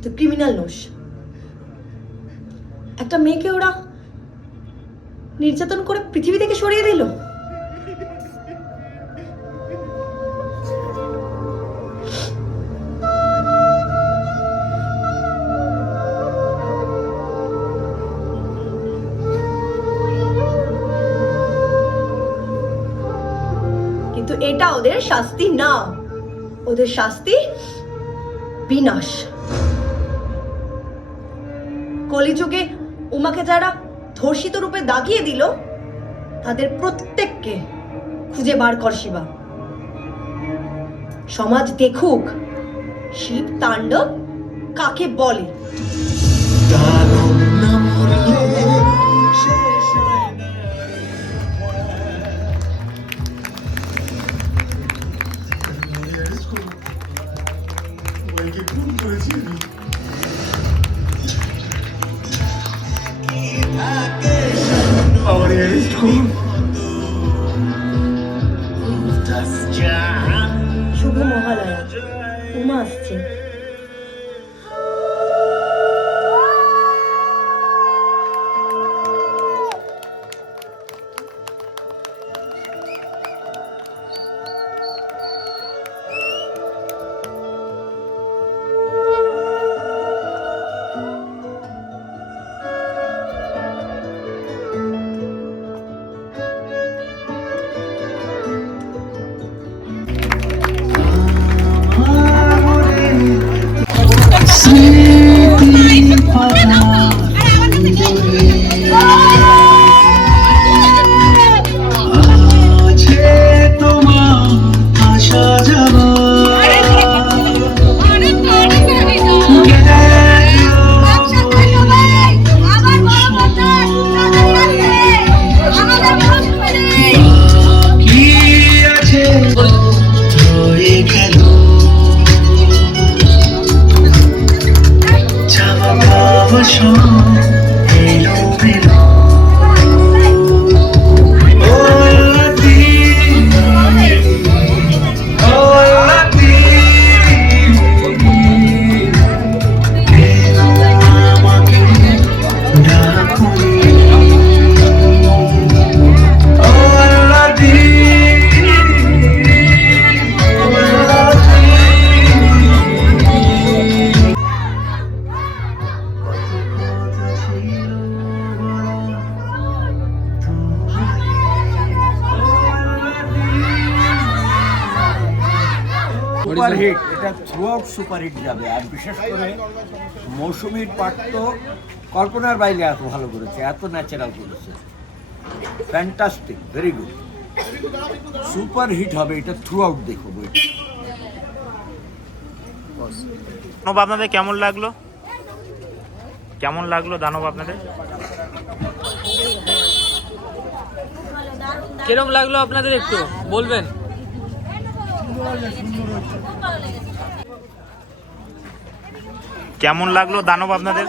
তুই ক্রিমিনাল নোস। একটা মেয়েকে ওরা নির্যাতন করে পৃথিবী থেকে সরিয়ে দিল। কিন্তু এটা ওদের শাস্তি না, ওদের শাস্তি বিনাশ। কলিযুগে উমাকে যারা ধর্ষিত রূপে দাগিয়ে দিল তাদের প্রত্যেককে খুঁজে বার কর শিবা। সমাজ দেখুক শিব তাণ্ডব কাকে বলে। শুভ মহালয়া, উমা আসছে। সুপারহিট, এটা থ্রু আউট সুপারহিট যাবে। আর বিশেষ করে মৌসুমীর পাঠ তো কল্পনার বাইরে এত ভালো করেছে, এত ন্যাচারাল করেছে, ফ্যান্টাস্টিক, ভেরি গুড, সুপারহিট হবে এটা। থ্রু আউট দেখো বইটা। দানব আপনাদের কেমন লাগলো? কেমন লাগলো দানব আপনাদের? কিরম লাগলো আপনাদের একটু বলবেন? কেমন লাগলো দানব আপনাদের?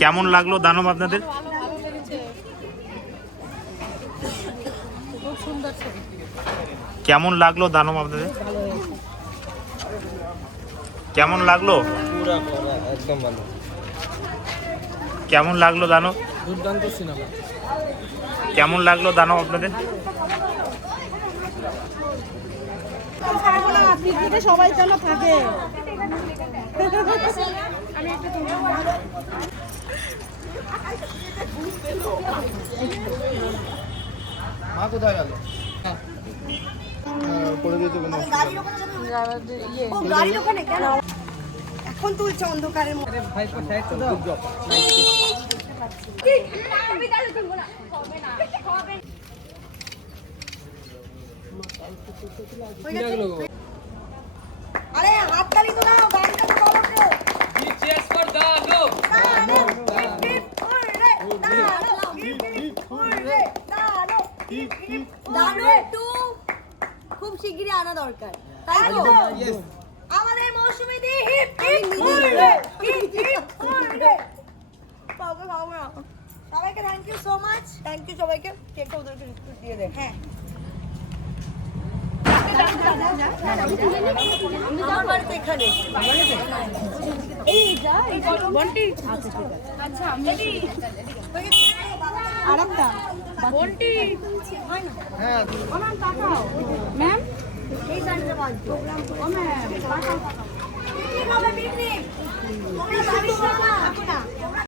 কেমন লাগলো দানব আপনাদের? কেমন লাগলো দানব আপনাদের? কেমন লাগলো? একদম ভালো। কেমন লাগলো দানব? দুর্দান্ত সিনেমা। কেমন লাগলো দানব আপনাদের? সবাই যেন থাকে। মা কোথায় গেল? গাড়ির ওখানে কেন এখন তুলছে অন্ধকারের মধ্যে? আরে হাততালি তো নাও, গাড়িটা তো বলো কেউ। চিয়ার্স ফর দানব। খুব শিগগিরই আনা দরকার, তাই তো? আমাদের মৌসুমী দি hip hip hurray, hip hip hurray. পাবে পাবে না। সবাইকে thank you so much. Thank you সবাইকে। কেকটা ওদেরকে দিয়ে দে। হ্যাঁ আমার বাড়িতে এখানে আরেকটা বন্টি হ্যাঁ ম্যাম এই সাইডে বাজতো ও ম্যাম পিকনিক হবে পিকনিক তোমরা 22 টাকা